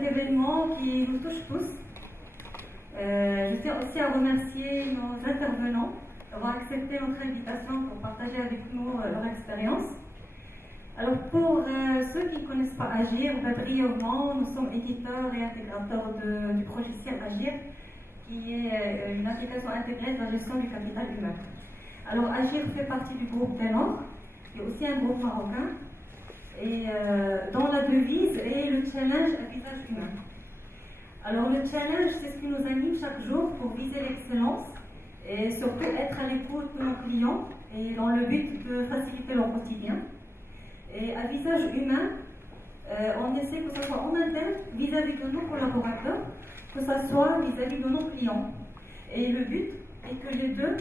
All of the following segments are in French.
cet événement qui nous touche tous. Je tiens aussi à remercier nos intervenants d'avoir accepté notre invitation pour partager avec nous leur expérience. Alors pour ceux qui ne connaissent pas Agir, brièvement, nous sommes éditeurs et intégrateurs du logiciel Agir, qui est une application intégrée de la gestion du capital humain. Alors Agir fait partie du groupe Ténor, qui est aussi un groupe marocain, et dont la devise est le challenge à visage humain. Alors le challenge, c'est ce qui nous anime chaque jour pour viser l'excellence et surtout être à l'écoute de nos clients et dans le but de faciliter leur quotidien. Et à visage humain, on essaie que ce soit en interne vis-à-vis de nos collaborateurs, que ce soit vis-à-vis de nos clients. Et le but est que les deux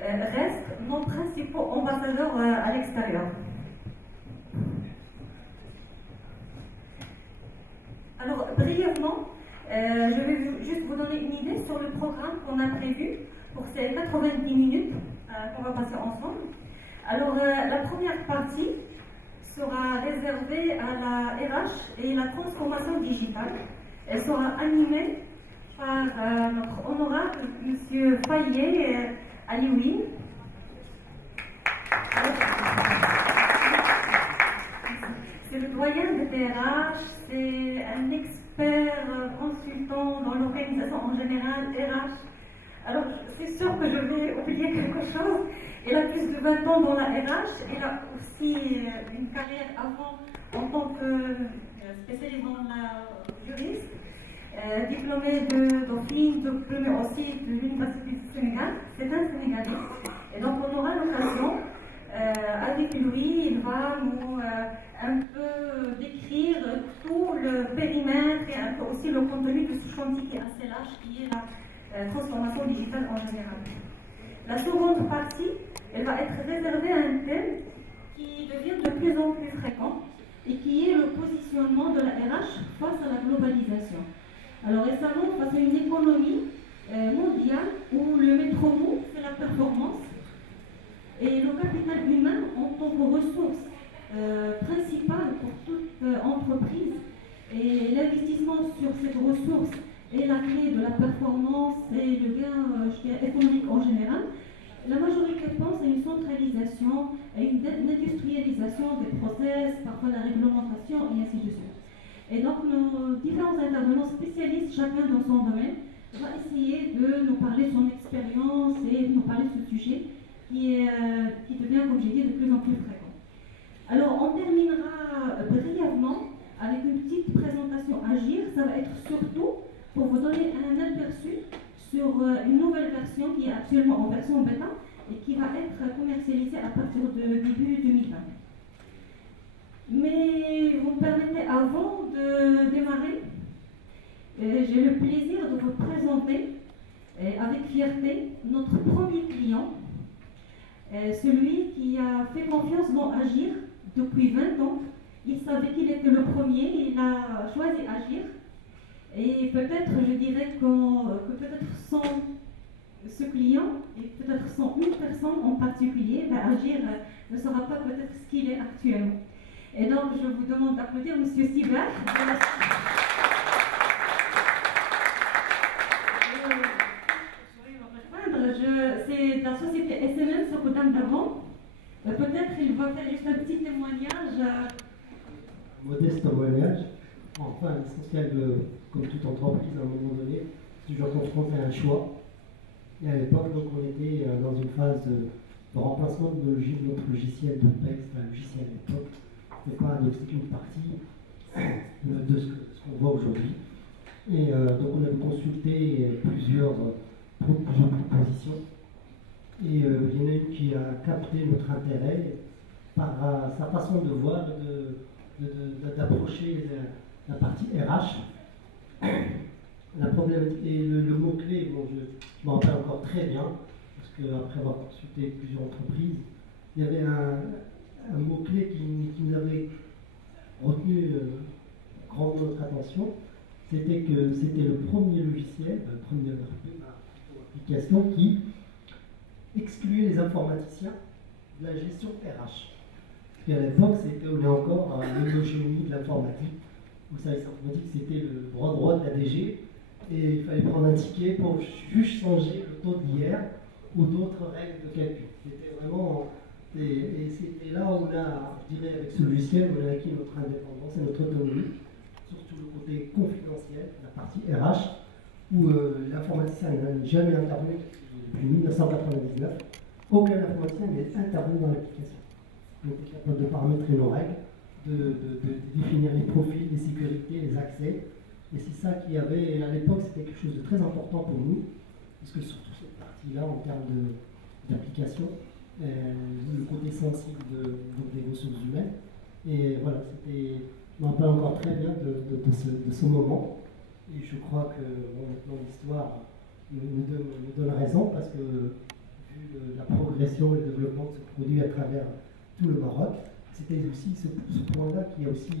restent nos principaux ambassadeurs à l'extérieur. Alors, brièvement, je vais juste vous donner une idée sur le programme qu'on a prévu pour ces 90 minutes qu'on va passer ensemble. Alors, la première partie sera réservée à la RH et la transformation digitale. Elle sera animée par notre honorable M. Fayet Alioui. C'est le doyen de TRH, c'est un expert consultant dans l'organisation en général, RH. Alors, c'est sûr que je vais oublier quelque chose. Il a plus de 20 ans dans la RH. Il a aussi une carrière avant en tant que spécialiste dans la juriste, diplômé de Dauphine, diplômé aussi de l'Université du Sénégal. C'est un Sénégalais. Et donc, on aura l'occasion, avec lui, il va nous un peu décrire tout le périmètre et un peu aussi le contenu de ce chantier qui est assez large, qui est la transformation digitale en général. La seconde partie, elle va être réservée à un thème qui devient de plus en plus fréquent et qui est le positionnement de la RH face à la globalisation. Alors récemment, face à une économie mondiale où le métro mot c'est la performance et le capital humain en tant que ressource principale pour toute entreprise et l'investissement sur cette ressource est la clé de la performance et le gain économique en général. La majorité pense à une centralisation, à une industrialisation des process, parfois la réglementation et ainsi de suite. Et donc nos différents intervenants spécialistes, chacun dans son domaine, va essayer de nous parler de son expérience et de nous parler de ce sujet qui devient, comme j'ai dit, de plus en plus fréquent. Alors on terminera brièvement avec une petite présentation Agir. Ça va être surtout pour vous donner un aperçu sur une nouvelle version qui est actuellement en version bêta et qui va être commercialisée à partir de début 2020. Mais vous me permettez, avant de démarrer, j'ai le plaisir de vous présenter avec fierté notre premier client, celui qui a fait confiance dans Agir depuis 20 ans. Il savait qu'il était le premier, il a choisi Agir. Et peut-être, je dirais que peut-être sans ce client, et peut-être sans une personne en particulier, Agir ne sera pas peut-être ce qu'il est actuellement. Et donc, je vous demande d'applaudir M. Sibert. C'est la société SMM sur Côte d'Avant. Peut-être il va faire juste un petit témoignage. Modeste témoignage. Enfin, l'essentiel, comme toute entreprise, à un moment donné, toujours confronté à un choix. Et à l'époque, donc, on était dans une phase de remplacement de notre logiciel de PEX, un logiciel à l'époque. C'est pas une partie de ce qu'on voit aujourd'hui. Et donc, on avait consulté plusieurs propositions. Et il y en a une qui a capté notre intérêt par sa façon de voir, d'approcher la partie RH. La problématique et le mot-clé, bon, je m'en rappelle encore très bien, parce qu'après avoir consulté plusieurs entreprises, il y avait un mot-clé qui nous avait retenu grandement notre attention. C'était que c'était le premier logiciel, la première application qui excluait les informaticiens de la gestion RH. Parce qu'à l'époque, on est encore à l'homogénéie de l'informatique. au service informatique, c'était le bras droit de la DG, et il fallait prendre un ticket pour juste changer le taux d'hier ou d'autres règles de calcul. C'était vraiment. Et c'était là où on a, je dirais, avec ce logiciel, on a acquis notre indépendance et notre autonomie, surtout le côté confidentiel, la partie RH, où l'informaticien n'a jamais intervenu depuis 1999. Aucun informaticien n'est intervenu dans l'application. On était capable de paramétrer nos règles, de définir les profils, les sécurités, les accès. Et c'est ça qu'il y avait, à l'époque, c'était quelque chose de très important pour nous, parce que surtout cette partie-là, en termes d'application, le côté sensible des ressources humaines. Et voilà, c'était, je me rappelle encore très bien de ce moment. Et je crois que maintenant l'histoire nous donne raison, parce que vu la progression et le développement de ce produit à travers tout le Maroc, c'était aussi ce point-là qui a aussi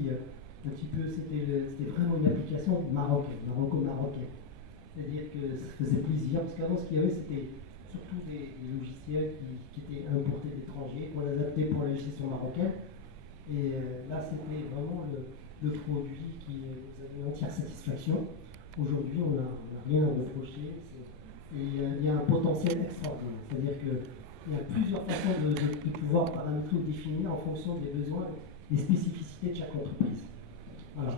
un petit peu, c'était vraiment une application marocaine, maroco-marocaine. C'est-à-dire que ça faisait plaisir, parce qu'avant ce qu'il y avait, c'était surtout des logiciels qui étaient importés d'étrangers, qu'on adaptait pour la législation marocaine. Et là, c'était vraiment le produit qui nous avait une entière satisfaction. Aujourd'hui, on n'a rien à reprocher. Et il y a un potentiel extraordinaire. C'est-à-dire qu'il y a plusieurs façons de pouvoir paramétrer ou définir en fonction des besoins et des spécificités de chaque entreprise. Voilà.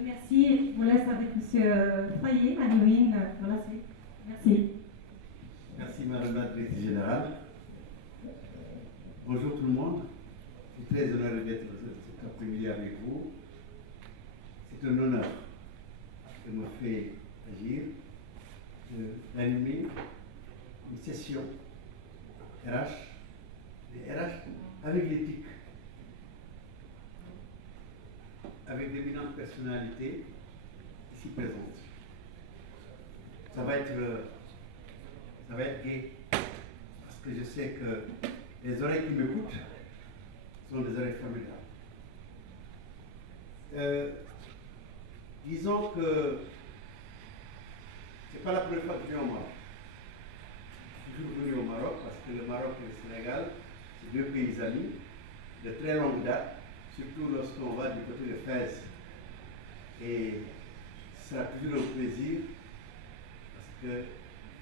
Merci. On laisse avec M. Fayet, Marie-Louine. Voilà, merci. Merci Madame la Directrice Générale. Bonjour tout le monde. Je suis très honoré d'être cet après-midi avec vous. C'est un honneur que me fait agir d'animer une session RH, des RH avec l'éthique, avec d'éminentes personnalités ici présentes. Ça va être gai, parce que je sais que les oreilles qui m'écoutent sont des oreilles formidables. Disons que ce n'est pas la première fois que je viens au Maroc. Je suis toujours venu au Maroc parce que le Maroc et le Sénégal, c'est deux pays amis de très longue date, surtout lorsqu'on va du côté de Fès. Et ce sera toujours un plaisir parce que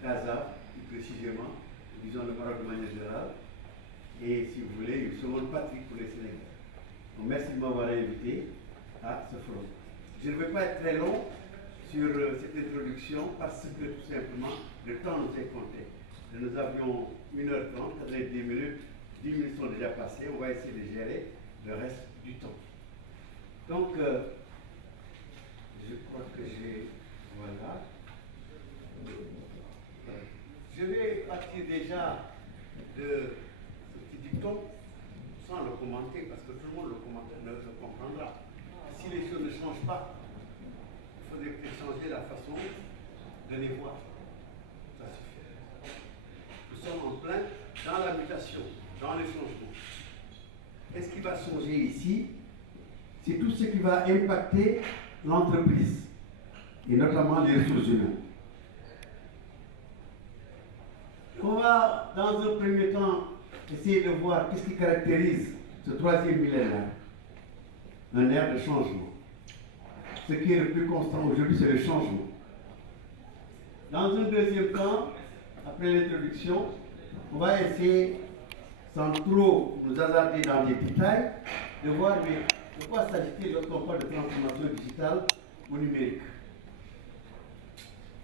Casa, plus précisément, disons le Maroc de manière générale, et si vous voulez, une seconde patrie pour les Sénégalais. Donc merci de m'avoir invité à ce forum. Je ne vais pas être très long sur cette introduction parce que tout simplement le temps nous est compté. Nous avions 1h30, 10 minutes, 10 minutes sont déjà passées, on va essayer de gérer le reste du temps. Donc, je crois que j'ai... Voilà. Je vais partir déjà de ce petit dicton sans le commenter, parce que tout le monde le comprendra. Si les choses ne changent pas, il faudrait peut-être changer la façon de les voir. Ça suffit. Nous sommes en plein dans la mutation, dans les changements. Qu'est-ce qui va changer ici? C'est tout ce qui va impacter l'entreprise, et notamment les ressources humaines. On va, dans un premier temps, essayer de voir qu'est-ce qui caractérise ce troisième millénaire. Un ère de changement. Ce qui est le plus constant aujourd'hui, c'est le changement. Dans un deuxième temps, après l'introduction, on va essayer, sans trop nous hasarder dans les détails, de voir de quoi s'agit-il lorsqu'on parle de transformation digitale ou numérique.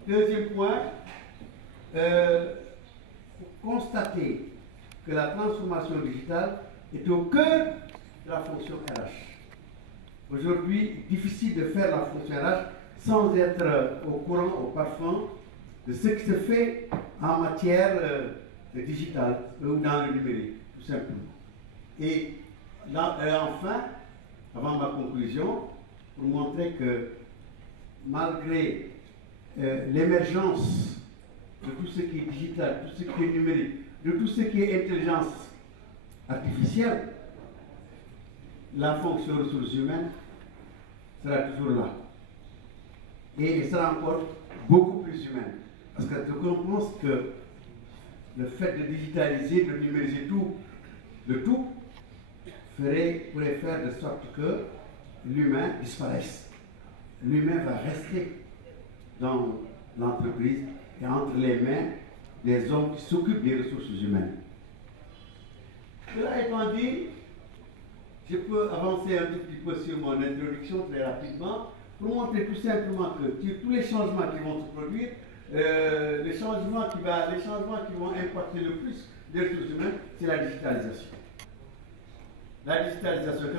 Deuxième point, constater que la transformation digitale est au cœur de la fonction RH. Aujourd'hui, difficile de faire la fonction RH sans être au courant, au parfum de ce qui se fait en matière digitale ou dans le numérique, tout simplement. Et là, enfin, avant ma conclusion, pour montrer que malgré l'émergence de tout ce qui est digital, tout ce qui est numérique, de tout ce qui est intelligence artificielle, la fonction ressources humaines sera toujours là. Et elle sera encore beaucoup plus humaine. Parce que on pense que le fait de digitaliser, de numériser tout, le tout, pourrait faire de sorte que l'humain disparaisse. L'humain va rester dans l'entreprise et entre les mains des hommes qui s'occupent des ressources humaines. Cela étant dit, je peux avancer un tout petit peu sur mon introduction très rapidement pour montrer tout simplement que tous les changements qui vont se produire, les changements qui vont impacter le plus les ressources humaines, c'est la digitalisation. La digitalisation, 96%,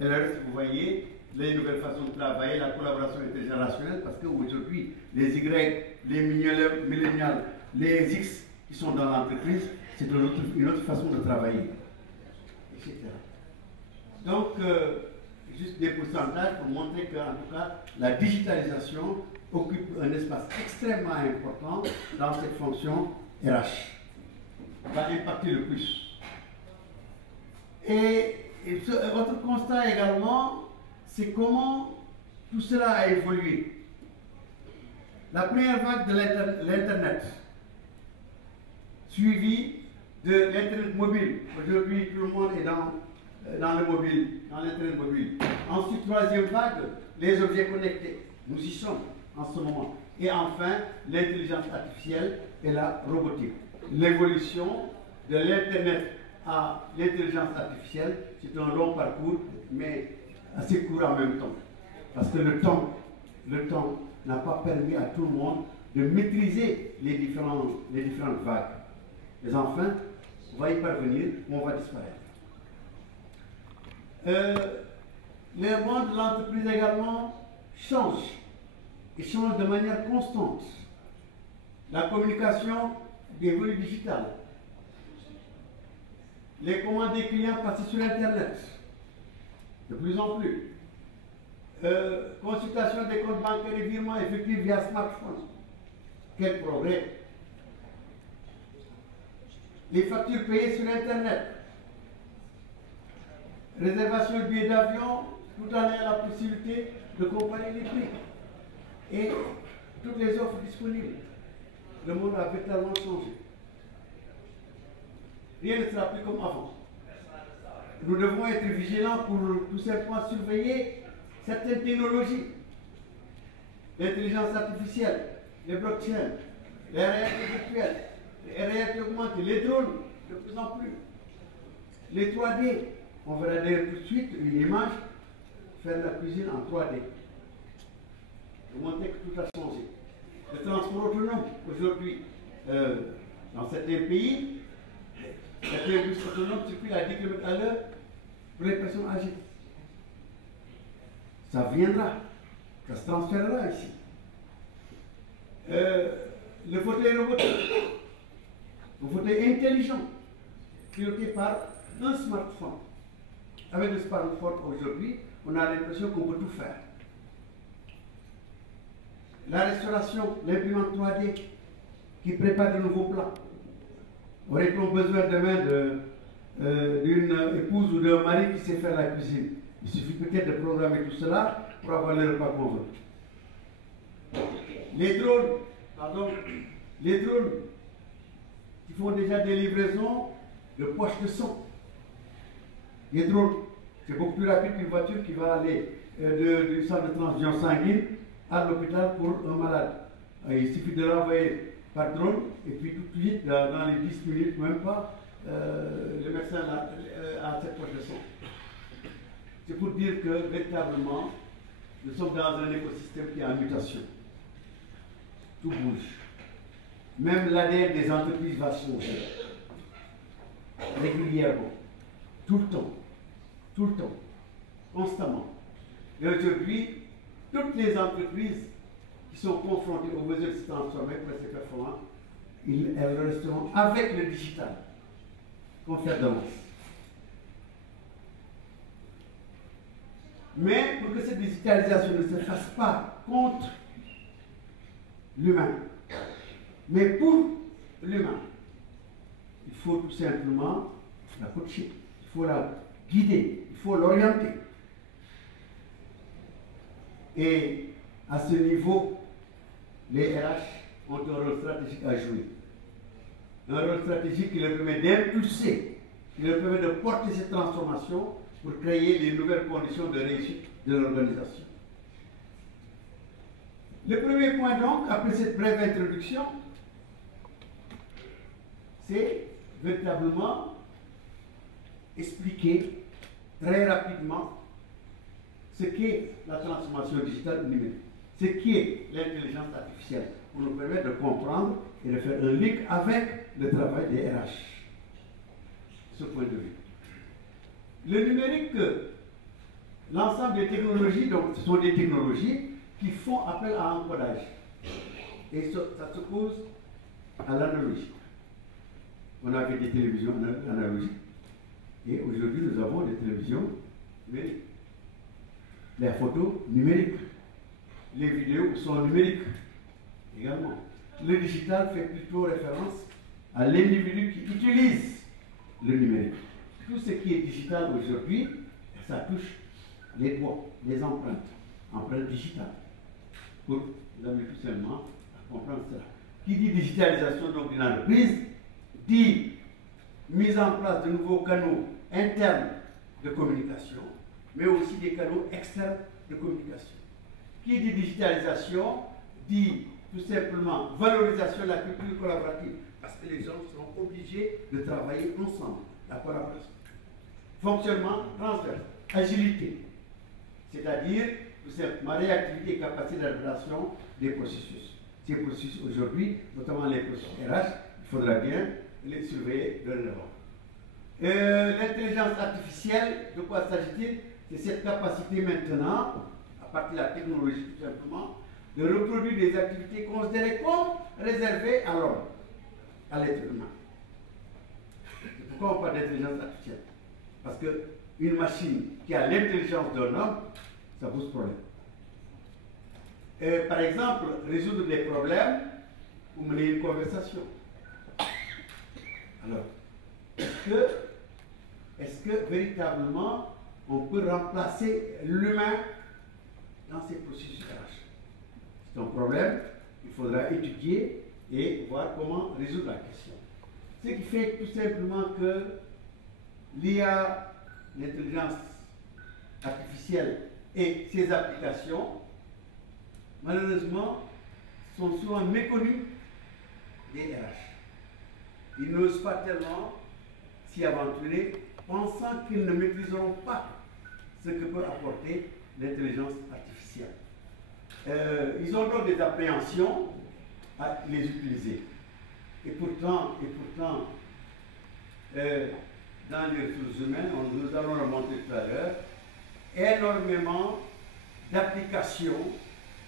et le reste, vous voyez, les nouvelles façons de travailler, la collaboration intergénérationnelle, parce qu'aujourd'hui, les Y, les millénials, les X qui sont dans l'entreprise, c'est une autre façon de travailler, etc. Donc, juste des pourcentages pour montrer qu'en tout cas, la digitalisation occupe un espace extrêmement important dans cette fonction RH. Va impacter le plus. Et votre constat également, c'est comment tout cela a évolué. La première vague de l'Internet, suivie de l'Internet mobile. Aujourd'hui, tout le monde est dans le mobile, dans l'Internet mobile. Ensuite, troisième vague, les objets connectés. Nous y sommes en ce moment. Et enfin, l'intelligence artificielle et la robotique. L'évolution de l'Internet à l'intelligence artificielle, c'est un long parcours, mais assez court en même temps. Parce que le temps n'a pas permis à tout le monde de maîtriser les différentes vagues. Mais enfin, on va y parvenir ou on va disparaître. Le monde de l'entreprise également change, et change de manière constante. La communication évolue digitale. Les commandes des clients passent sur Internet, de plus en plus. Consultation des comptes bancaires et virements effectués via smartphone. Quel progrès! Les factures payées sur Internet. Réservation de billets d'avion, tout en ayant la possibilité de comparer les prix. Et toutes les offres disponibles. Le monde a totalement changé. Rien ne sera plus comme avant. Nous devons être vigilants pour tout simplement surveiller certaines technologies. L'intelligence artificielle, les blockchains, les réalités virtuelles, les réalités augmentées, les drones, de plus en plus. Les 3D, on verra d'ailleurs tout de suite une image, faire de la cuisine en 3D. Pour montrer que tout a changé. Le transport autonome, aujourd'hui, dans certains pays, certains bus autonomes circulent à 10 km à l'heure pour les personnes âgées. Ça viendra, ça se transférera ici. Le fauteuil robotique, un fauteuil intelligent, piloté par un smartphone. Avec le smartphone aujourd'hui, on a l'impression qu'on peut tout faire. La restauration, l'imprimante 3D qui prépare de nouveaux plats. Aurait-on besoin demain d'une épouse ou d'un mari qui sait faire la cuisine? Il suffit peut-être de programmer tout cela pour avoir le repas qu'on veut. Les drones qui font déjà des livraisons de poches de sang. Les drones, c'est beaucoup plus rapide qu'une voiture qui va aller du centre de transfusion sanguine à l'hôpital pour un malade. Il suffit de l'envoyer par drone et puis tout de suite, dans les 10 minutes, même pas, le médecin a cette poche de sang. C'est pour dire que véritablement, nous sommes dans un écosystème qui est en mutation. Tout bouge. Même l'ADN des entreprises va changer. Régulièrement. Tout le temps. Constamment. Et aujourd'hui, toutes les entreprises qui sont confrontées aux besoins de se transformer pour rester performantes, elles resteront avec le digital comme fer de lance. Mais pour que cette digitalisation ne se fasse pas contre l'humain, Mais pour l'humain, il faut tout simplement la coacher, il faut la guider, il faut l'orienter. Et à ce niveau, les RH ont un rôle stratégique à jouer. Un rôle stratégique qui leur permet d'impulser, qui leur permet de porter cette transformation pour créer les nouvelles conditions de réussite de l'organisation. Le premier point donc, après cette brève introduction, c'est véritablement expliquer très rapidement ce qu'est la transformation digitale numérique, ce qu'est l'intelligence artificielle, pour nous permettre de comprendre et de faire un lien avec le travail des RH. Ce point de vue. Le numérique, l'ensemble des technologies, donc ce sont des technologies qui font appel à encodage. Et ça s'oppose à l'analogie. On avait des télévisions analogiques et aujourd'hui nous avons des télévisions numériques. Les photos numériques, les vidéos sont numériques également. Le digital fait plutôt référence à l'individu qui utilise le numérique. Tout ce qui est digital aujourd'hui, ça touche les doigts, les empreintes digitales. Pour vous amener tout simplement à comprendre cela. Qui dit digitalisation donc d'une entreprise, dit mise en place de nouveaux canaux internes de communication, mais aussi des canaux externes de communication. Qui dit digitalisation, dit tout simplement valorisation de la culture collaborative, parce que les gens seront obligés de travailler ensemble, la collaboration. Fonctionnement transverse, agilité, c'est-à-dire tout simplement réactivité et capacité d'adaptation des processus. Ces processus aujourd'hui, notamment les processus RH, il faudra bien les surveiller de l'avant. L'intelligence artificielle, de quoi s'agit-il? C'est cette capacité maintenant, à partir de la technologie tout simplement, de reproduire des activités considérées comme réservées à l'homme, à l'être humain. C'est pourquoi on parle d'intelligence artificielle. Parce qu'une machine qui a l'intelligence d'un homme, ça pose problème. Par exemple, résoudre des problèmes ou mener une conversation. Alors, est-ce que véritablement on peut remplacer l'humain dans ces processus RH? C'est un problème, il faudra étudier et voir comment résoudre la question. Ce qui fait tout simplement que l'IA, l'intelligence artificielle et ses applications, malheureusement, sont souvent méconnues des RH. Ils n'osent pas tellement s'y aventurer, pensant qu'ils ne maîtriseront pas ce que peut apporter l'intelligence artificielle. Ils ont donc des appréhensions à les utiliser. Et pourtant, dans les ressources humaines, nous allons le montrer tout à l'heure, énormément d'applications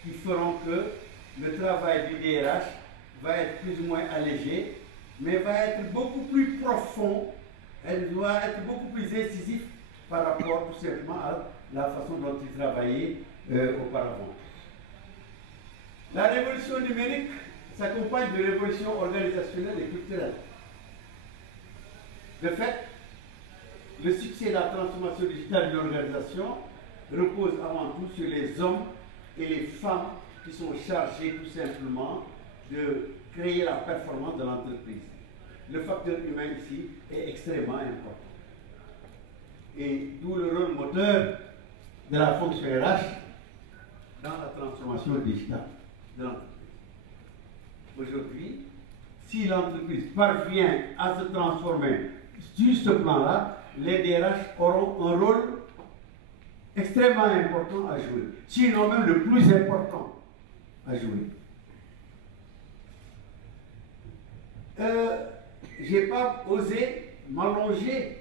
qui feront que le travail du DRH va être plus ou moins allégé, mais va être beaucoup plus profond, elle doit être beaucoup plus décisif par rapport tout simplement à la façon dont il travaillait auparavant. La révolution numérique s'accompagne de révolutions organisationnelles et culturelles. De fait, le succès de la transformation digitale de l'organisation repose avant tout sur les hommes et les femmes qui sont chargés tout simplement de créer la performance de l'entreprise. Le facteur humain ici est extrêmement important. Et d'où le rôle moteur de la fonction RH dans la transformation digitale de l'entreprise. Aujourd'hui, si l'entreprise parvient à se transformer sur ce plan-là, les DRH auront un rôle extrêmement important à jouer, sinon même le plus important à jouer. Je n'ai pas osé m'allonger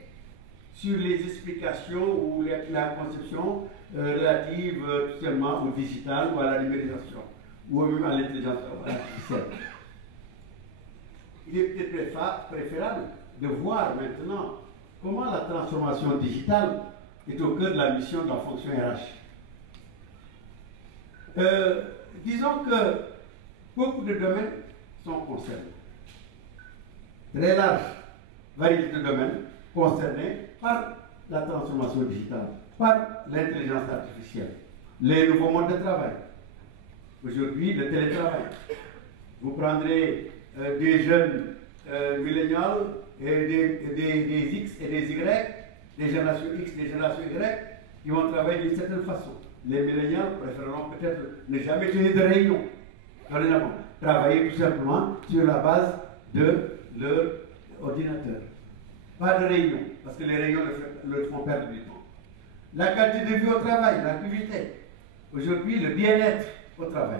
sur les explications ou la conception relative tout simplement au digital ou à la numérisation ou même à l'intelligence artificielle. Il est peut-être préférable de voir maintenant comment la transformation digitale est au cœur de la mission de la fonction RH. Disons que beaucoup de domaines sont concernés. Très large variété de domaines concernés par la transformation digitale, par l'intelligence artificielle, les nouveaux modes de travail. Aujourd'hui, le télétravail. Vous prendrez des jeunes millénials et des X et des Y, des générations X, des générations Y, qui vont travailler d'une certaine façon. Les millénials préféreront peut-être ne jamais tenir de réunion, travailler tout simplement sur la base de leur ordinateur. Pas de réunion, parce que les réunions leur font perdre du temps. La qualité de vie au travail, l'activité. Aujourd'hui, le bien-être au travail.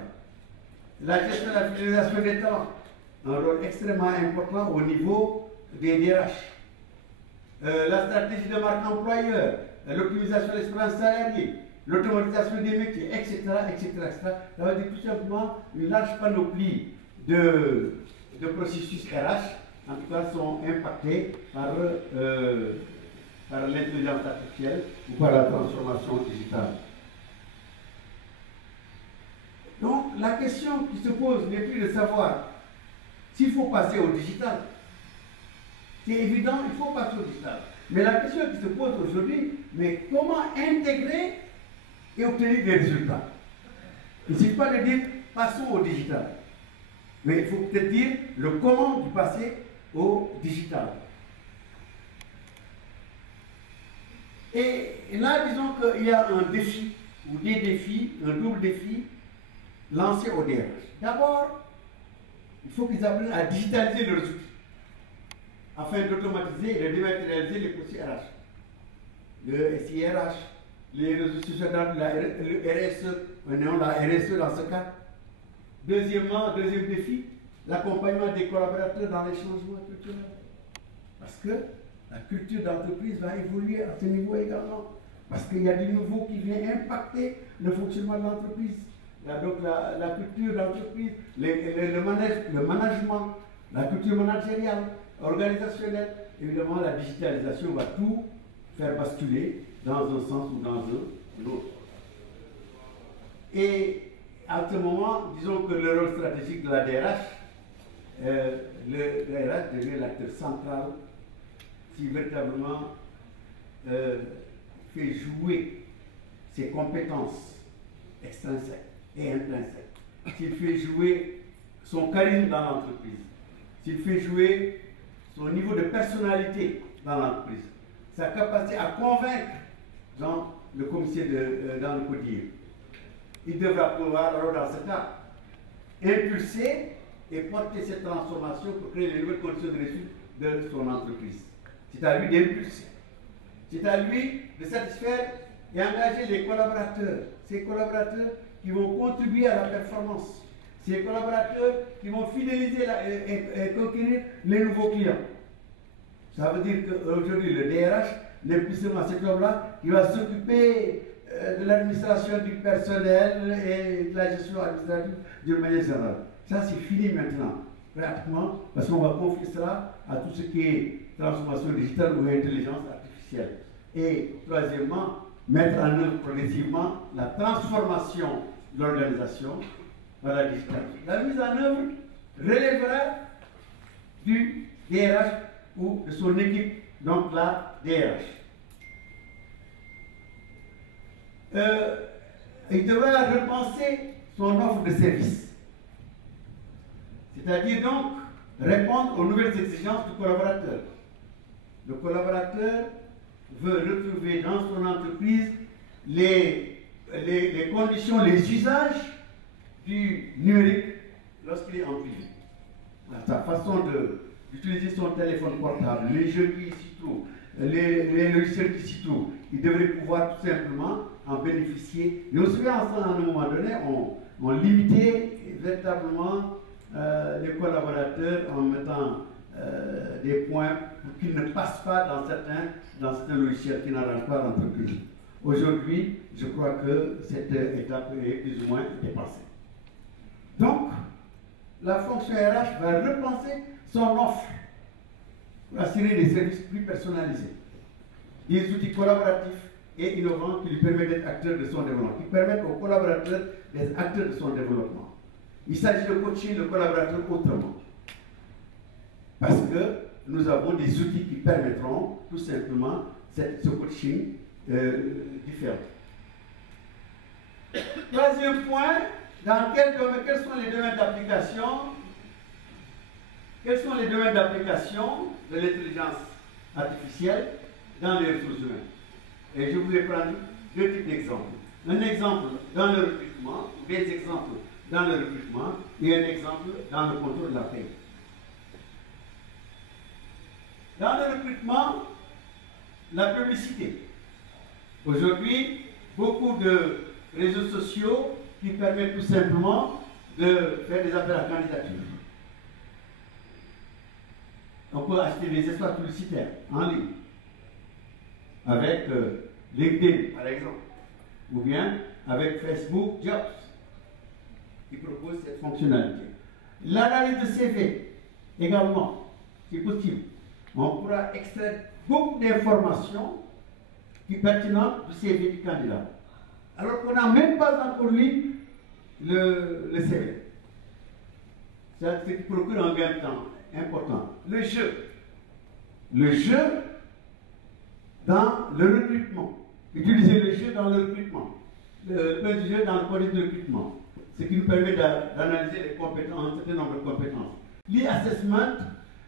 La gestion de la fidélisation des talents, un rôle extrêmement important au niveau des DRH. La stratégie de marque employeur, l'optimisation de l'expérience salariée, l'automatisation des métiers, etc., etc., etc. Ça veut dire tout simplement une large panoplie de processus RH, en tout cas, sont impactés par l'intelligence artificielle ou par la transformation digitale. Donc, la question qui se pose n'est plus de savoir s'il faut passer au digital. C'est évident, il faut passer au digital. Mais la question qui se pose aujourd'hui, mais comment intégrer et obtenir des résultats? Il ne suffit pas de dire passons au digital. Mais il faut peut-être dire le comment du passer au digital. Et là, disons qu'il y a un défi, ou des défis, un double défi, lancé au DRH. D'abord, il faut qu'ils apprennent à digitaliser leurs outils, afin d'automatiser et de dématérialiser les processus RH. Le SIRH, les réseaux sociaux, le RSE, la RSE dans ce cas. Deuxième défi, l'accompagnement des collaborateurs dans les changements culturels. Parce que la culture d'entreprise va évoluer à ce niveau également. Parce qu'il y a du nouveau qui vient impacter le fonctionnement de l'entreprise. Donc la culture d'entreprise, le management, la culture managériale, organisationnelle, évidemment la digitalisation va tout faire basculer dans un sens ou dans un autre. Et à ce moment, disons que le rôle stratégique de la DRH, le DRH devient l'acteur central si véritablement fait jouer ses compétences extrinsèques et intrinsèques, s'il fait jouer son charisme dans l'entreprise, s'il fait jouer son niveau de personnalité dans l'entreprise, sa capacité à convaincre dans le comité dans le CODIR. Il devra pouvoir, alors dans ce cas, impulser et porter cette transformation pour créer les nouvelles conditions de réussite de son entreprise. C'est à lui d'impulser. C'est à lui de satisfaire et engager les collaborateurs. Ces collaborateurs qui vont contribuer à la performance. Ces collaborateurs qui vont fidéliser et conquérir les nouveaux clients. Ça veut dire qu'aujourd'hui, le DRH n'est plus seulement cet homme-là qui va s'occuper de l'administration du personnel et de la gestion administrative d'une manière générale. Ça, c'est fini maintenant, pratiquement, parce qu'on va confier cela à tout ce qui est transformation digitale ou intelligence artificielle. Et troisièmement, mettre en œuvre progressivement la transformation de l'organisation par la digitalisation. La mise en œuvre relèvera du DRH ou de son équipe, donc la DRH. Il devra repenser son offre de service. C'est-à-dire donc répondre aux nouvelles exigences du collaborateur. Le collaborateur veut retrouver dans son entreprise les conditions, les usages du numérique lorsqu'il est en privé. Sa façon d'utiliser son téléphone portable, les jeux qui s'y trouvent, les logiciels qui s'y trouvent, il devrait pouvoir tout simplement en bénéficier. Et aussi, à un moment donné, on limitait véritablement les collaborateurs en mettant des points pour qu'ils ne passent pas dans certains logiciels qui n'arrangent pas l'entreprise. Aujourd'hui, je crois que cette étape est plus ou moins dépassée. Donc, la fonction RH va repenser son offre pour assurer des services plus personnalisés, des outils collaboratifs et innovants qui lui permettent d'être acteur de son développement, qui permettent aux collaborateurs d'être acteurs de son développement. Il s'agit de coacher le collaborateur autrement. Parce que nous avons des outils qui permettront tout simplement ce coaching différent. Troisième point, dans quel domaine, quels sont les domaines d'application? Quels sont les domaines d'application de l'intelligence artificielle dans les ressources humaines? Et je voulais prendre deux types d'exemples. Un exemple dans le recrutement, des exemples dans le recrutement et un exemple dans le contrôle de la paie. Dans le recrutement, la publicité. Aujourd'hui, beaucoup de réseaux sociaux qui permettent tout simplement de faire des appels à candidature. On peut acheter des espaces publicitaires en ligne avec LinkedIn, par exemple, ou bien avec Facebook Jobs, qui propose cette fonctionnalité. L'analyse de CV, également, c'est possible. On pourra extraire beaucoup d'informations qui sont pertinentes du CV du candidat. Alors qu'on n'a même pas encore lu le CV. C'est ce qui procure un gain de temps important. Le jeu. Le jeu dans le recrutement. Utiliser le jeu dans le recrutement. Le jeu dans le projet de recrutement. Ce qui nous permet d'analyser les compétences, un certain nombre de compétences. L'e-assessment,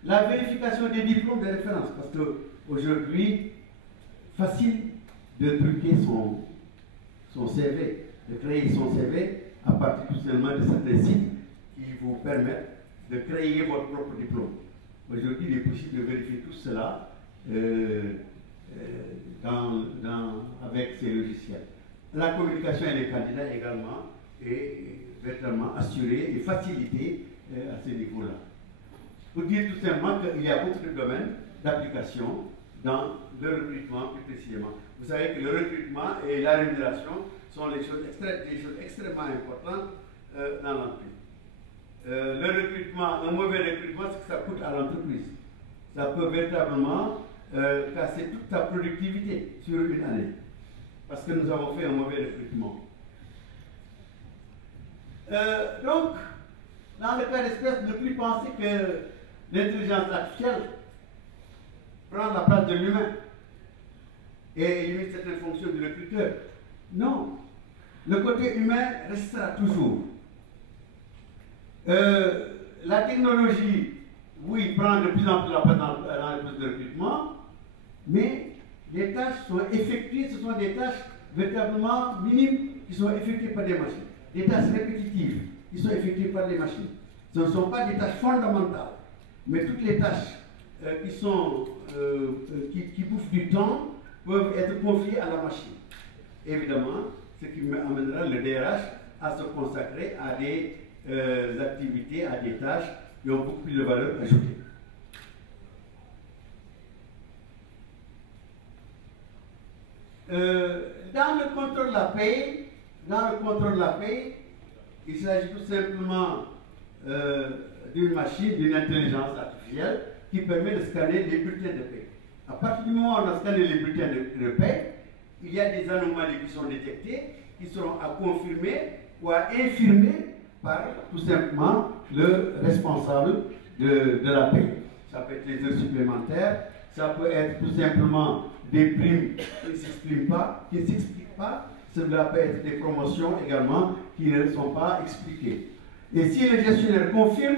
la vérification des diplômes de référence. Parce qu'aujourd'hui, facile de truquer son CV, de créer son CV à partir tout simplement de certains sites qui vous permettent de créer votre propre diplôme. Aujourd'hui, il est possible de vérifier tout cela avec ces logiciels. La communication avec les candidats également est véritablement assurée et facilitée à ce niveau-là. Pour dire tout simplement qu'il y a beaucoup de domaines d'application dans le recrutement plus précisément. Vous savez que le recrutement et la rémunération sont des choses extrêmement importantes dans l'entreprise. Le recrutement, un mauvais recrutement, c'est que ça coûte à l'entreprise. Ça peut véritablement casser toute ta productivité sur une année. Parce que nous avons fait un mauvais recrutement. Donc, dans le cas d'espèce, ne plus penser que l'intelligence artificielle prend la place de l'humain et élimine certaines fonctions du recruteur. Non. Le côté humain restera toujours. La technologie, oui, prend de plus en plus la place dans le processus de recrutement, mais les tâches sont effectuées, ce sont des tâches véritablement minimes qui sont effectuées par des machines. Des tâches répétitives qui sont effectuées par des machines. Ce ne sont pas des tâches fondamentales, mais toutes les tâches qui bouffent du temps peuvent être confiées à la machine. Évidemment, ce qui amènera le DRH à se consacrer à des activités, à des tâches qui ont beaucoup plus de valeur ajoutée. Dans le contrôle de la paie, il s'agit tout simplement d'une machine, d'une intelligence artificielle qui permet de scanner les bulletins de paie. À partir du moment où on a scanné les bulletins de paie, il y a des anomalies qui sont détectées, qui seront à confirmer ou à infirmer par tout simplement le responsable de la paie. Ça peut être les heures supplémentaires, ça peut être tout simplement des primes qui ne s'expliquent pas, cela peut être des promotions également qui ne sont pas expliquées. Et si le gestionnaire confirme,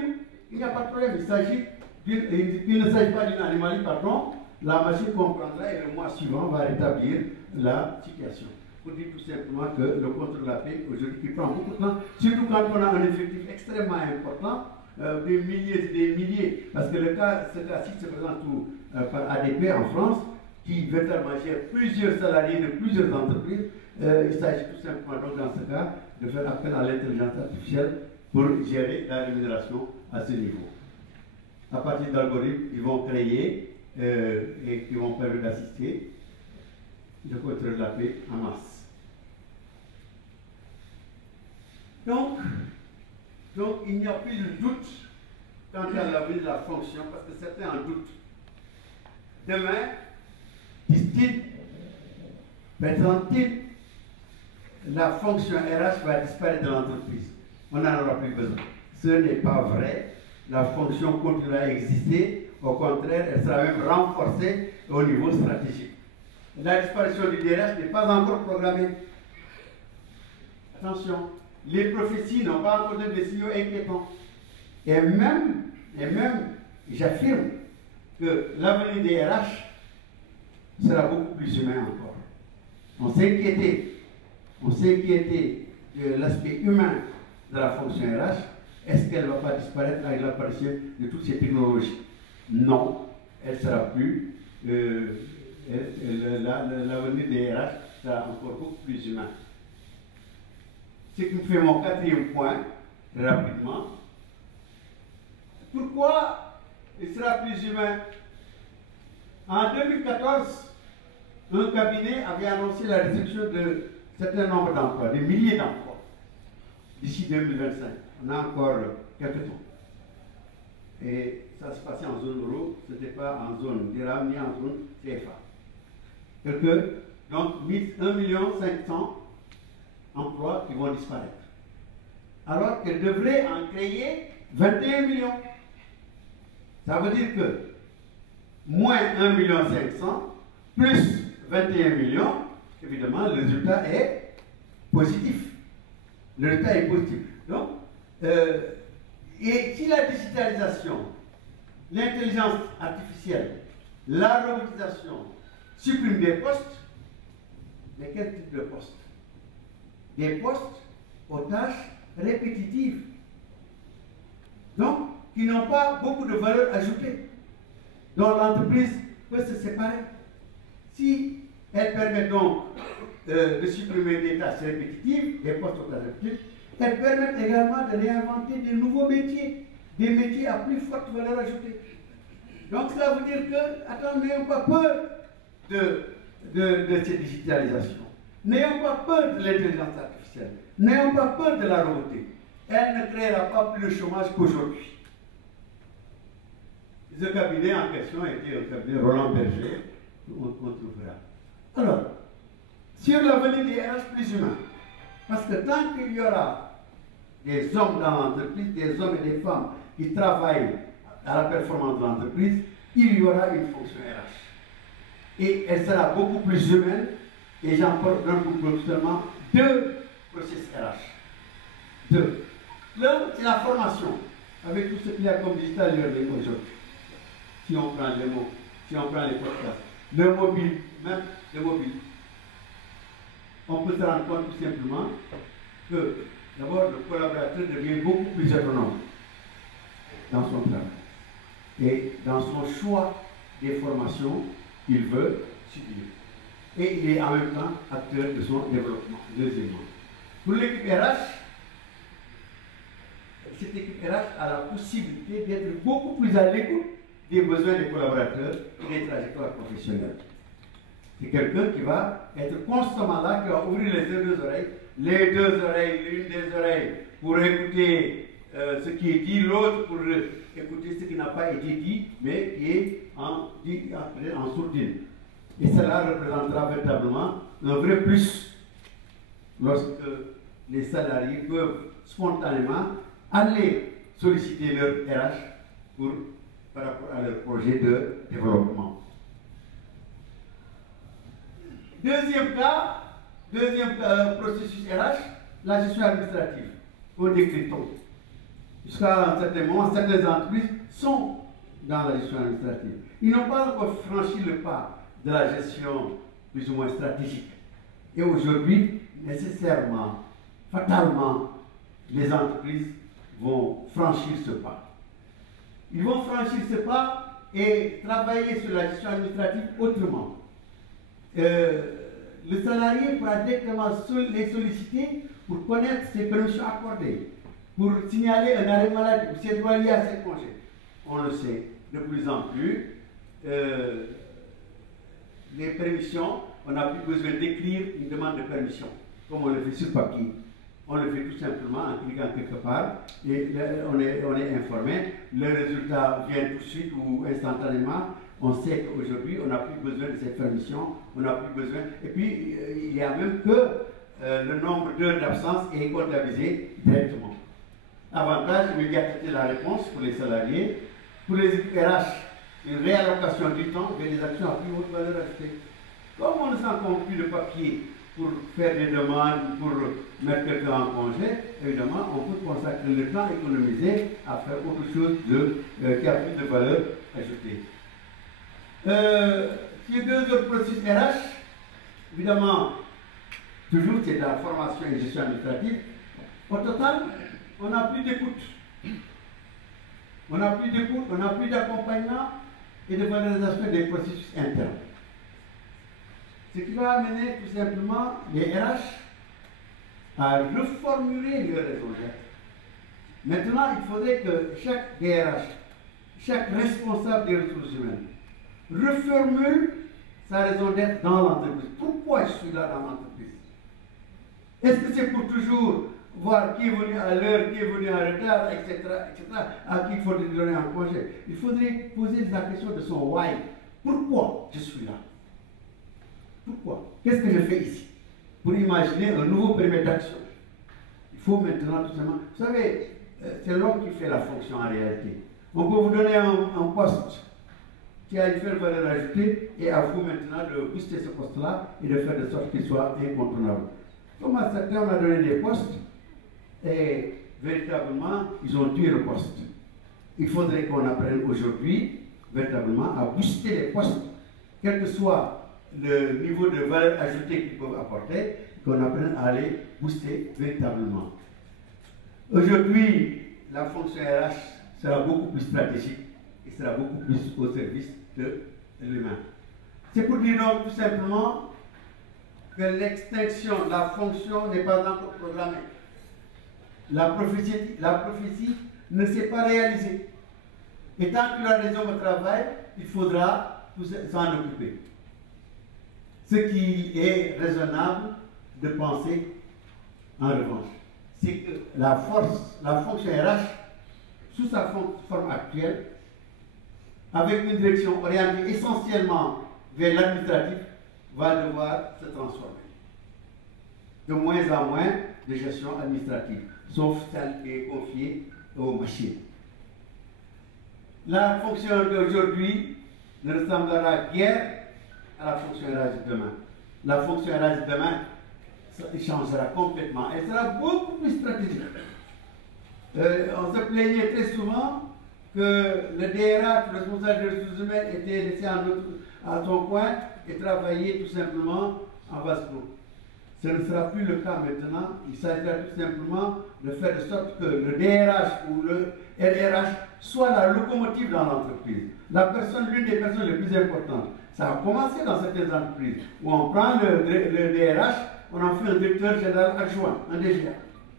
il n'y a pas de problème, il ne s'agit pas d'une anomalie, pardon, la machine comprendra et le mois suivant va rétablir la situation. Pour dire tout simplement que le contrôle de la paie, aujourd'hui, qui prend beaucoup de temps, surtout quand on a un effectif extrêmement important, des milliers et des milliers, parce que ce cas-ci se présente par ADP en France, qui véritablement gère plusieurs salariés de plusieurs entreprises. Il s'agit tout simplement, donc, dans ce cas, de faire appel à l'intelligence artificielle pour gérer la rémunération à ce niveau. À partir d'algorithmes, ils vont créer et qui vont permettre d'assister le contrôle de la paie en masse. Donc, il n'y a plus de doute quant à l'avenir de la fonction, parce que certains en doutent. Demain, disent-ils, prétendent-ils, la fonction RH va disparaître de l'entreprise. on n'en aura plus besoin. Ce n'est pas vrai. La fonction continuera à exister. Au contraire, elle sera même renforcée au niveau stratégique. La disparition du DRH n'est pas encore programmée. Attention, les prophéties n'ont pas encore donné des signaux inquiétants. Et même j'affirme que l'avenir des RH sera beaucoup plus humain encore. On s'est inquiété de l'aspect humain de la fonction RH. Est-ce qu'elle ne va pas disparaître avec l'apparition de toutes ces technologies? Non, elle sera plus. L'avenir des RH sera encore beaucoup plus humain. Ce qui me fait mon quatrième point, rapidement. Pourquoi il sera plus humain? En 2014, un cabinet avait annoncé la destruction de certain nombre d'emplois, de milliers d'emplois, d'ici 2025. On a encore quelques temps. Et ça se passait en zone euro, ce n'était pas en zone dirham ni en zone CFA. Donc 1 500 000 emplois qui vont disparaître. Alors qu'elle devrait en créer 21 millions. Ça veut dire que moins 1 500 000 plus 21 millions, évidemment, le résultat est positif. Le résultat est positif. Donc, et si la digitalisation, l'intelligence artificielle, la robotisation suppriment des postes, mais quel type de postes? Des postes aux tâches répétitives. Donc, qui n'ont pas beaucoup de valeur ajoutée, dont l'entreprise peut se séparer. Si elle permet donc de supprimer des tâches répétitives, des postes aux tâches répétitives, elle permet également de réinventer de nouveaux métiers, des métiers à plus forte valeur ajoutée. Donc cela veut dire que, attendez, n'ayons pas peur de cette digitalisation. N'ayons pas peur de l'intelligence artificielle. N'ayons pas peur de la robotique. Elle ne créera pas plus de chômage qu'aujourd'hui. Ce cabinet en question était un cabinet Roland Berger, on trouvera. Alors, sur l'avenir des RH plus humains, parce que tant qu'il y aura des hommes dans l'entreprise, des hommes et des femmes qui travaillent à la performance de l'entreprise, il y aura une fonction RH. Et elle sera beaucoup plus humaine, et j'en donne pour seulement 2 processus RH. 2. L'un, c'est la formation, avec tout ce qu'il y a comme digital learning aujourd'hui. Si on prend les mots, si on prend les podcasts, le mobile, même le mobile, on peut se rendre compte tout simplement que d'abord le collaborateur devient beaucoup plus autonome dans son travail et dans son choix des formations qu'il veut subir. Et il est en même temps acteur de son développement. Deuxièmement, pour l'équipe RH, cette équipe RH a la possibilité d'être beaucoup plus à l'écoute des besoins des collaborateurs et des trajectoires professionnelles. C'est quelqu'un qui va être constamment là, qui va ouvrir les deux oreilles, l'une des oreilles pour écouter ce qui est dit, l'autre pour écouter ce qui n'a pas été dit, mais qui est en sourdine. Et cela représentera véritablement un vrai plus lorsque les salariés peuvent spontanément aller solliciter leur RH par rapport à leur projet de développement. Deuxième processus RH, la gestion administrative, au décréton. Jusqu'à un certain moment, certaines entreprises sont dans la gestion administrative. Ils n'ont pas encore franchi le pas de la gestion plus ou moins stratégique. Et aujourd'hui, nécessairement, fatalement, les entreprises vont franchir ce pas. Ils vont franchir ce pas et travailler sur la gestion administrative autrement. Le salarié pourra directement les solliciter pour connaître ses permissions accordées, pour signaler un arrêt maladie, pour ses droits liés à ses congés. On le sait, de plus en plus, les permissions, on n'a plus besoin d'écrire une demande de permission, comme on le fait sur papier. On le fait tout simplement en cliquant quelque part et on est informé. Le résultat vient tout de suite ou instantanément. On sait qu'aujourd'hui, on n'a plus besoin de cette permission, on n'a plus besoin. Et puis, il y a même que le nombre d'heures d'absence est comptabilisé directement. Avantage, immédiateté de la réponse pour les salariés. Pour les équipes RH, une réallocation du temps vers des actions à plus haute valeur ajoutée. Comme on ne s'en plus de papier pour faire des demandes, pour mettre quelqu'un en congé, évidemment, on peut consacrer le temps économisé à faire autre chose qui a plus de valeur ajoutée. Sur deux autres processus RH, évidemment, toujours c'est de la formation et gestion administrative. Au total, on n'a plus d'écoute. On n'a plus d'écoute, on n'a plus d'accompagnement et de valorisation des processus internes. Ce qui va amener tout simplement les RH à reformuler leur raison d'être. Maintenant, il faudrait que chaque DRH, chaque responsable des ressources humaines, reformule sa raison d'être dans l'entreprise. Pourquoi je suis là dans l'entreprise? Est-ce que c'est pour toujours voir qui est venu à l'heure, qui est venu en retard, etc., à qui il faudrait donner un congé? Il faudrait poser la question de son why. Pourquoi je suis là? Pourquoi? Qu'est-ce que je fais ici? Pour imaginer un nouveau périmètre d'action. Il faut maintenant tout simplement... Vous savez, c'est l'homme qui fait la fonction en réalité. On peut vous donner un poste qui a une faible valeur ajoutée et à vous maintenant de booster ce poste-là et de faire de sorte qu'il soit incontournable. Comme à certains, on a donné des postes et véritablement, ils ont tué le poste. Il faudrait qu'on apprenne aujourd'hui, véritablement, à booster les postes, quel que soit le niveau de valeur ajoutée qu'ils peuvent apporter, qu'on apprenne à les booster véritablement. Aujourd'hui, la fonction RH sera beaucoup plus stratégique et sera beaucoup plus au service de l'humain. C'est pour dire donc tout simplement que l'extinction de la fonction n'est pas encore programmée. La prophétie ne s'est pas réalisée. Et tant qu'il y aura des hommes au travail, il faudra s'en occuper. Ce qui est raisonnable de penser, en revanche, c'est que la fonction RH, sous sa forme actuelle, avec une direction orientée essentiellement vers l'administratif, va devoir se transformer. De moins en moins de gestion administrative, sauf celle qui est confiée aux machines. La fonction d'aujourd'hui ne ressemblera guère à la fonction RH de demain. La fonction RH de demain changera complètement. Elle sera beaucoup plus stratégique. On se plaignait très souvent que le DRH, le responsable des ressources humaines, était laissé à son coin et travaillait tout simplement en vase clos. Ce ne sera plus le cas maintenant. Il s'agira tout simplement de faire de sorte que le DRH ou le RRH soit la locomotive dans l'entreprise. L'une des personnes les plus importantes. Ça a commencé dans certaines entreprises où on prend le DRH, on en fait un directeur général adjoint, un DGA,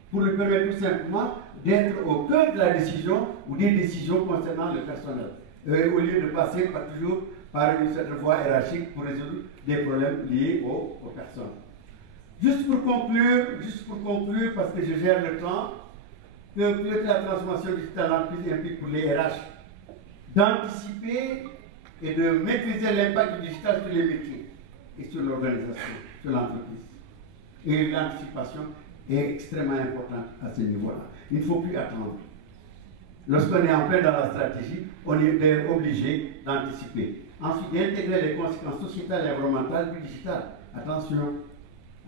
pour lui permettre tout simplement d'être au cœur de la décision ou des décisions concernant le personnel, au lieu de passer toujours par une certaine voie hiérarchique pour résoudre des problèmes liés aux personnes. Juste pour conclure, parce que je gère le temps, que piloter la transformation digitale en entreprise implique pour les RH d'anticiper et de maîtriser l'impact du digital sur les métiers et sur l'organisation, sur l'entreprise. Et l'anticipation est extrêmement importante à ce niveau-là. Il ne faut plus attendre. Lorsqu'on est en plein dans la stratégie, on est obligé d'anticiper. Ensuite, d'intégrer les conséquences sociétales et environnementales du digital. Attention.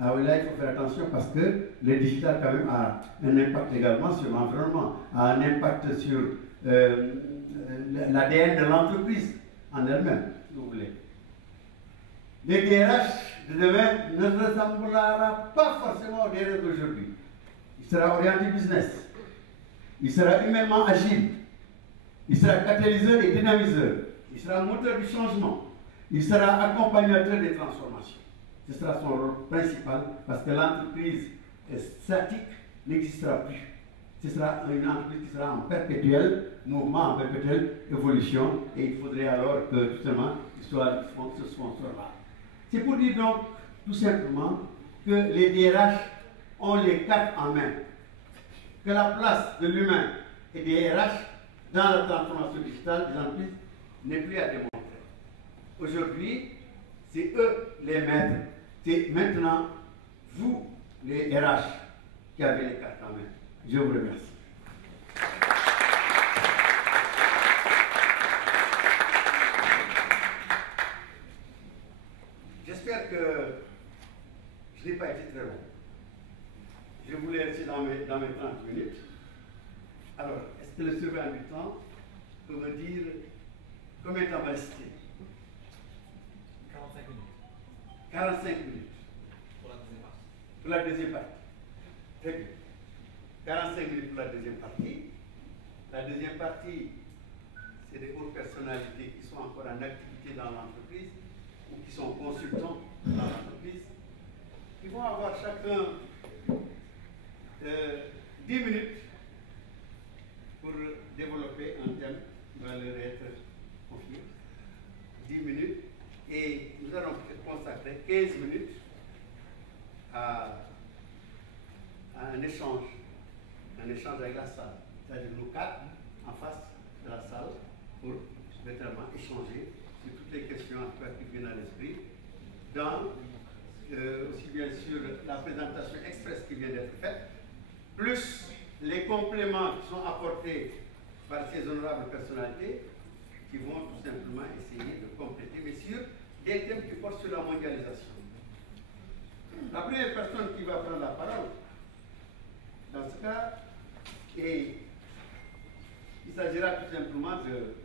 Ah oui, là, il faut faire attention parce que le digital, quand même, a un impact également sur l'environnement, a un impact sur l'ADN de l'entreprise en elle-même, si vous voulez. Les DRH de demain ne ressemblera pas forcément au DRH d'aujourd'hui. Il sera orienté business. Il sera humainement agile. Il sera catalyseur et dynamiseur. Il sera moteur du changement. Il sera accompagnateur des transformations. Ce sera son rôle principal parce que l'entreprise statique n'existera plus. Ce sera une entreprise qui sera en perpétuel mouvement, en perpétuelle évolution et il faudrait alors que tout simplement il soit ce sponsor-là. C'est pour dire donc tout simplement que les DRH ont les cartes en main, que la place de l'humain et des RH dans la transformation digitale des entreprises n'est plus à démontrer. Aujourd'hui, c'est eux les maîtres. C'est maintenant vous, les RH, qui avez les cartes en main. Je vous remercie. J'espère que je n'ai pas été très long. Je voulais rester dans mes 30 minutes. Alors, est-ce que le surveillant du temps peut me dire combien de temps va rester? 45 minutes. 45 minutes. Pour la deuxième partie. Pour la deuxième partie. Très bien. 45 minutes pour la deuxième partie. La deuxième partie, c'est des hautes personnalités qui sont encore en activité dans l'entreprise ou qui sont consultants dans l'entreprise, qui vont avoir chacun 10 minutes pour développer un thème qui va leur être confié. 10 minutes. Et nous allons consacrer 15 minutes à un échange avec la salle. C'est-à-dire nous quatre en face de la salle pour vraiment échanger sur toutes les questions qui viennent à l'esprit, dans aussi bien sûr la présentation express qui vient d'être faite, plus les compléments qui sont apportés par ces honorables personnalités qui vont tout simplement essayer de compléter, mais sur des thèmes qui portent sur la mondialisation. La première personne qui va prendre la parole, dans ce cas, il s'agira tout simplement de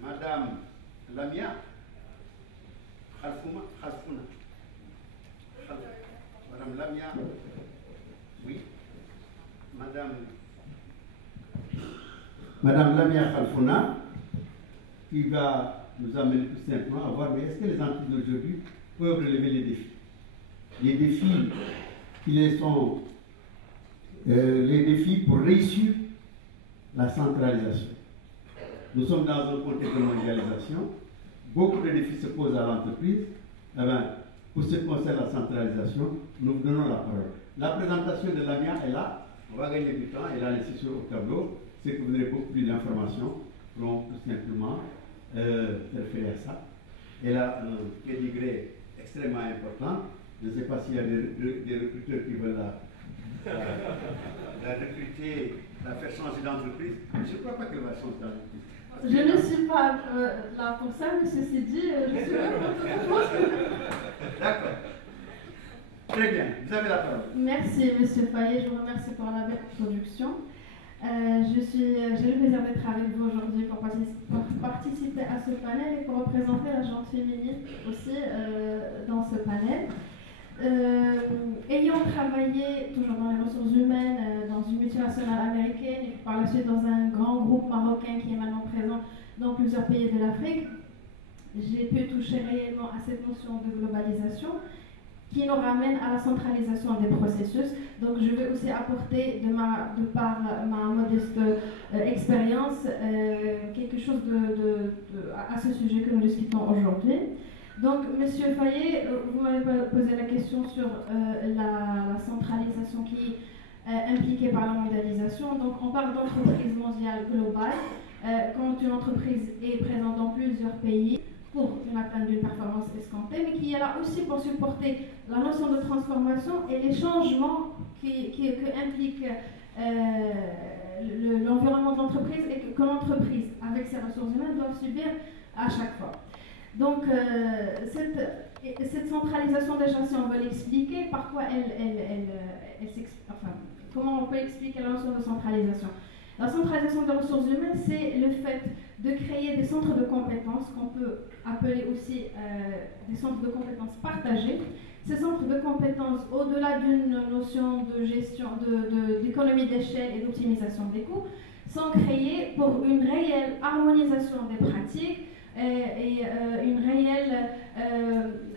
Madame Lamia Khalfouna. Madame Lamia, oui, Madame Lamia Khalfouna, qui va nous amener tout simplement à voir, mais est-ce que les entreprises d'aujourd'hui peuvent relever les défis? Les défis qui sont les défis pour réussir la centralisation. Nous sommes dans un contexte de mondialisation. Beaucoup de défis se posent à l'entreprise. Eh bien, pour ce qui concerne la centralisation, nous vous donnons la parole. La présentation de Lamia est là. On va gagner du temps. Elle a laissé sur au tableau. C'est que vous aurez beaucoup plus d'informations pour tout simplement référer à ça. Elle a un pédigré extrêmement important. Je ne sais pas s'il y a des recruteurs qui veulent la recruter, la faire changer d'entreprise. Je ne crois pas qu'elle va changer d'entreprise. Je ne suis pas là pour ça, mais ceci dit, je suis là pour toute chose. D'accord. Très bien, vous avez la parole. Merci, Monsieur Fayet, je vous remercie pour la belle introduction. J'ai le plaisir d'être avec vous aujourd'hui pour participer à ce panel et pour représenter la gente féminine aussi dans ce panel. Ayant travaillé toujours dans les ressources humaines, dans une multinationale américaine et par la suite dans un grand groupe marocain qui est maintenant présent dans plusieurs pays de l'Afrique, j'ai pu toucher réellement à cette notion de globalisation qui nous ramène à la centralisation des processus. Donc je vais aussi apporter, de par ma modeste expérience, quelque chose à ce sujet que nous discutons aujourd'hui. Donc, Monsieur Fayet, vous m'avez posé la question sur la centralisation qui est impliquée par la mondialisation. Donc, on parle d'entreprise mondiale globale, quand une entreprise est présente dans plusieurs pays pour atteindre une performance escomptée, mais qui est là aussi pour supporter la notion de transformation et les changements que implique l'environnement de l'entreprise et que l'entreprise, avec ses ressources humaines, doit subir à chaque fois. Donc, cette centralisation, déjà, si on veut l'expliquer, par quoi comment on peut expliquer la notion de centralisation? La centralisation des ressources humaines, c'est le fait de créer des centres de compétences qu'on peut appeler aussi des centres de compétences partagés. Ces centres de compétences, au-delà d'une notion de gestion, d'économie d'échelle et d'optimisation des coûts, sont créés pour une réelle harmonisation des pratiques, et une réelle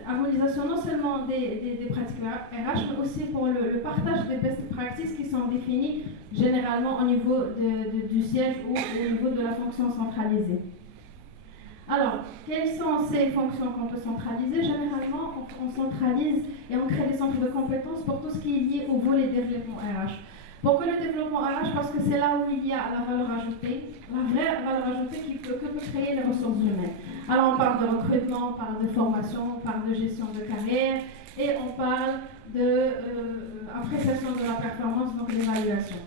harmonisation non seulement des pratiques RH, mais aussi pour le partage des best practices qui sont définies généralement au niveau du siège ou au niveau de la fonction centralisée. Alors, quelles sont ces fonctions qu'on peut centraliser? Généralement, on centralise et on crée des centres de compétences pour tout ce qui est lié au volet développement RH. Pourquoi le développement RH? Parce que c'est là où il y a la valeur ajoutée, la vraie valeur ajoutée que peut créer les ressources humaines. Alors on parle de recrutement, on parle de formation, on parle de gestion de carrière et on parle d'appréciation de la performance, donc l'évaluation.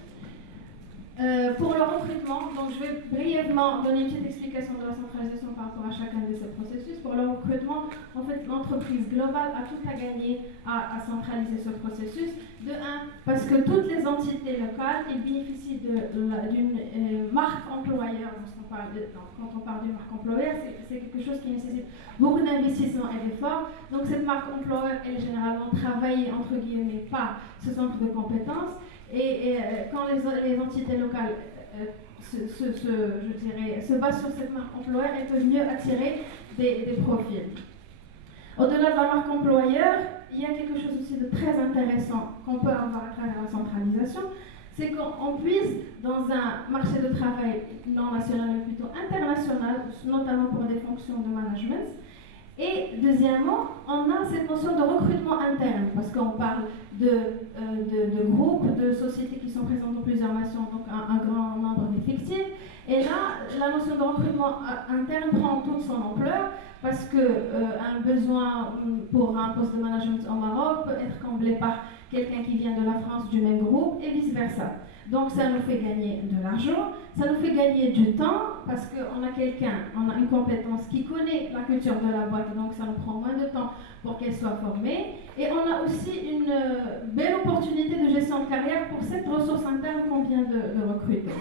Pour le recrutement, donc je vais brièvement donner une petite explication de la centralisation par rapport à chacun de ces processus. Pour le recrutement, en fait, l'entreprise globale a tout à gagner à centraliser ce processus. De un, parce que toutes les entités locales, ils bénéficient d'une marque employeur. Quand on parle d'une marque employeur, c'est quelque chose qui nécessite beaucoup d'investissement et d'efforts. Donc cette marque employeur, elle est généralement travaillée, entre guillemets, par ce centre de compétences. Et quand les entités locales se basent sur cette marque employeur, elles peuvent mieux attirer des profils. Au-delà de la marque employeur, il y a quelque chose aussi de très intéressant qu'on peut avoir à travers la centralisation, c'est qu'on puisse, dans un marché de travail non national mais plutôt international, notamment pour des fonctions de management. Et deuxièmement, on a cette notion de recrutement interne, parce qu'on parle de groupes, de sociétés qui sont présentes dans plusieurs nations, donc un grand nombre d'effectifs. Et là, la notion de recrutement interne prend toute son ampleur, parce qu'un besoin pour un poste de management au Maroc peut être comblé par quelqu'un qui vient de la France du même groupe, et vice-versa. Donc ça nous fait gagner de l'argent, ça nous fait gagner du temps parce qu'on a quelqu'un, on a une compétence qui connaît la culture de la boîte, donc ça nous prend moins de temps pour qu'elle soit formée. Et on a aussi une belle opportunité de gestion de carrière pour cette ressource interne qu'on vient de recruter.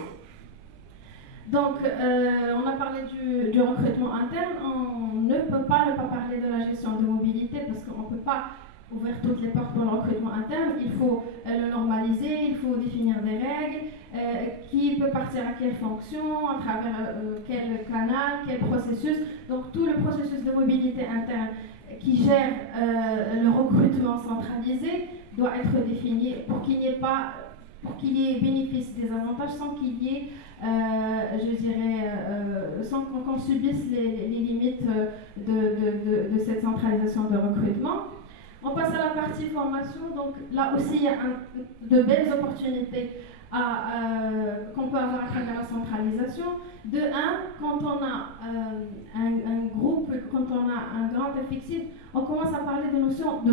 Donc on a parlé du recrutement interne, on ne peut pas ne pas parler de la gestion de mobilité parce qu'on ne peut pas ouvrir toutes les portes pour le recrutement interne, il faut le normaliser, il faut définir des règles, qui peut partir à quelle fonction, à travers quel canal, quel processus. Donc tout le processus de mobilité interne qui gère le recrutement centralisé doit être défini pour qu'il n'y ait pas, pour qu'il y ait bénéfice des avantages sans qu'il y ait, sans qu'on subisse les limites de cette centralisation de recrutement. On passe à la partie formation, donc là aussi il y a de belles opportunités qu'on peut avoir à travers la centralisation. De un, quand on a un groupe, quand on a un grand effectif, on commence à parler de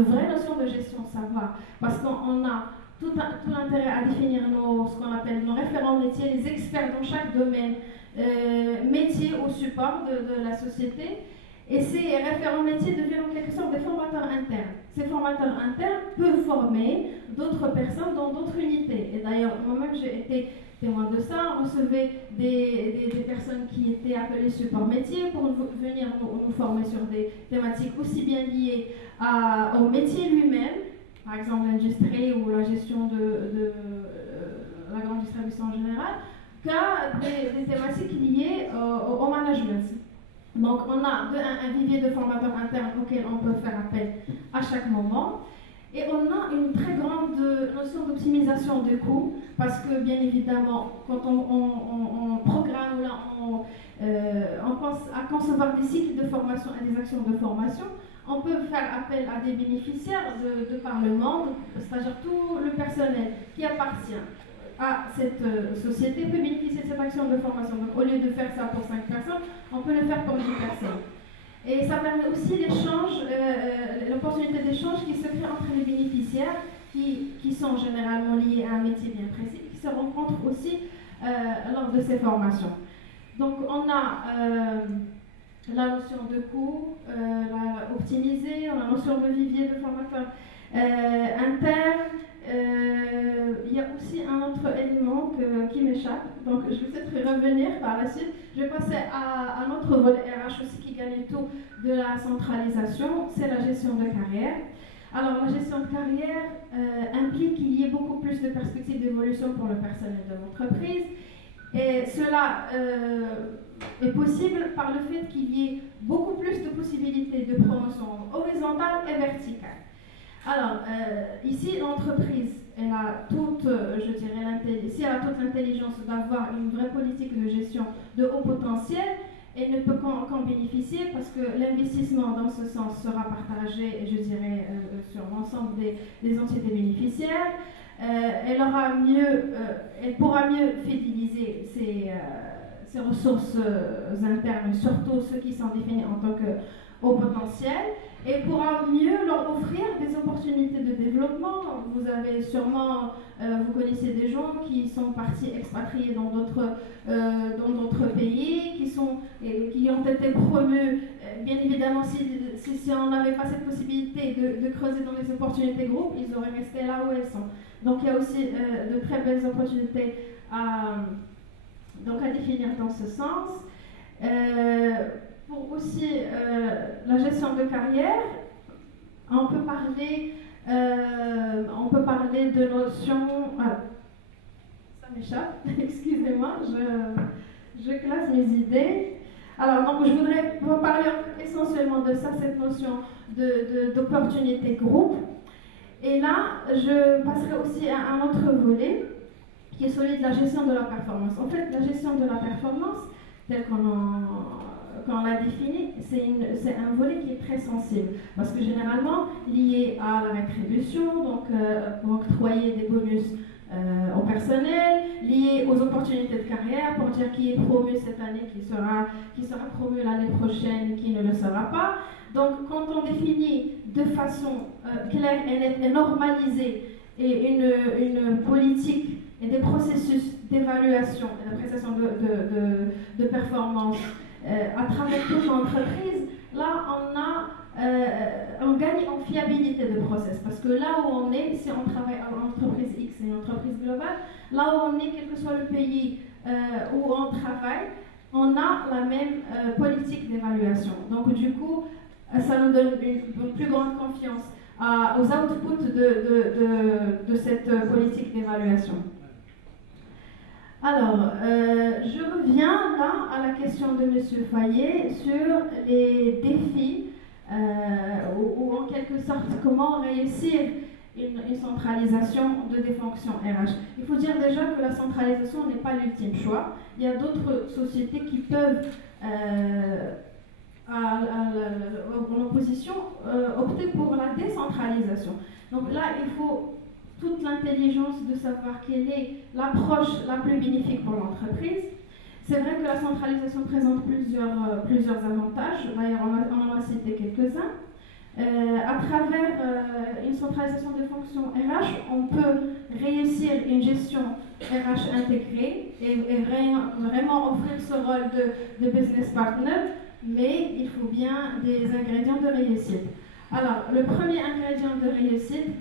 vraies notions de gestion de savoir, parce qu'on a tout l'intérêt à définir ce qu'on appelle nos référents métiers, les experts dans chaque domaine, métier au support de la société. Et ces référents métiers deviennent en quelque sorte des formateurs internes. Ces formateurs internes peuvent former d'autres personnes dans d'autres unités. Et d'ailleurs, moi-même, j'ai été témoin de ça. On recevait des personnes qui étaient appelées support métier pour venir nous former sur des thématiques aussi bien liées au métier lui-même, par exemple l'industrie ou la gestion de la grande distribution en général, qu'à des thématiques liées au management. Donc on a un vivier de formateurs internes auquel on peut faire appel à chaque moment. Et on a une très grande notion d'optimisation des coûts, parce que bien évidemment, quand on programme, là, on pense à concevoir des cycles de formation et des actions de formation, on peut faire appel à des bénéficiaires de par le monde, c'est-à-dire tout le personnel qui appartient à cette société peut bénéficier de cette action de formation. Donc au lieu de faire ça pour 5 personnes, on peut le faire pour 10 personnes. Et ça permet aussi l'échange, l'opportunité d'échange qui se crée entre les bénéficiaires qui sont généralement liés à un métier bien précis, qui se rencontrent aussi lors de ces formations. Donc on a la notion de coût optimisé, on a la notion de vivier de formateurs internes. Il y a aussi un autre élément qui m'échappe, donc je vais peut-être revenir par la suite. Je vais passer à un autre volet RH aussi qui gagne tout de la centralisation, c'est la gestion de carrière. Alors la gestion de carrière implique qu'il y ait beaucoup plus de perspectives d'évolution pour le personnel de l'entreprise, et cela est possible par le fait qu'il y ait beaucoup plus de possibilités de promotion horizontale et verticale. Alors, ici, l'entreprise, elle a toute, si elle a toute l'intelligence d'avoir une vraie politique de gestion de haut potentiel, elle ne peut qu'en bénéficier parce que l'investissement dans ce sens sera partagé, sur l'ensemble des entités bénéficiaires. Elle pourra mieux fidéliser ses ressources internes, surtout ceux qui sont définis en tant que haut potentiel, et pourra mieux leur offrir des opportunités de développement. Vous avez sûrement, vous connaissez des gens qui sont partis expatriés dans d'autres pays, qui ont été promus. Bien évidemment, si on n'avait pas cette possibilité de creuser dans les opportunités groupes, ils auraient resté là où elles sont. Donc il y a aussi de très belles opportunités à définir dans ce sens. Pour aussi la gestion de carrière, on peut parler de notions. Ah, ça m'échappe, excusez-moi, je classe mes idées. Alors, donc, je voudrais vous parler essentiellement de ça, cette notion d'opportunité groupe. Et là, je passerai aussi à un autre volet, qui est celui de la gestion de la performance. En fait, la gestion de la performance, telle qu'on l'a définie, c'est un volet qui est très sensible, parce que généralement, lié à la rétribution, donc octroyer des bonus au personnel, lié aux opportunités de carrière, pour dire qui est promu cette année, qui sera promu l'année prochaine, qui ne le sera pas. Donc, quand on définit de façon claire et nette et normalisée et une politique et des processus d'évaluation et d'appréciation de performance à travers toute l'entreprise, là, on gagne en fiabilité de process. Parce que là où on est, si on travaille à l'entreprise X et une entreprise globale, là où on est, quel que soit le pays où on travaille, on a la même politique d'évaluation. Donc, du coup, ça nous donne une plus grande confiance aux outputs de cette politique d'évaluation. Alors, je reviens là à la question de M. Fayet sur les défis ou en quelque sorte comment réussir une centralisation des fonctions RH. Il faut dire déjà que la centralisation n'est pas l'ultime choix. Il y a d'autres sociétés qui peuvent, en opposition, opter pour la décentralisation. Donc là, il faut toute l'intelligence de savoir quelle est l'approche la plus bénéfique pour l'entreprise. C'est vrai que la centralisation présente plusieurs avantages. D'ailleurs, on en a cité quelques-uns. À travers une centralisation des fonctions RH, on peut réussir une gestion RH intégrée et vraiment offrir ce rôle de business partner, mais il faut bien des ingrédients de réussite. Alors, le premier ingrédient de réussite,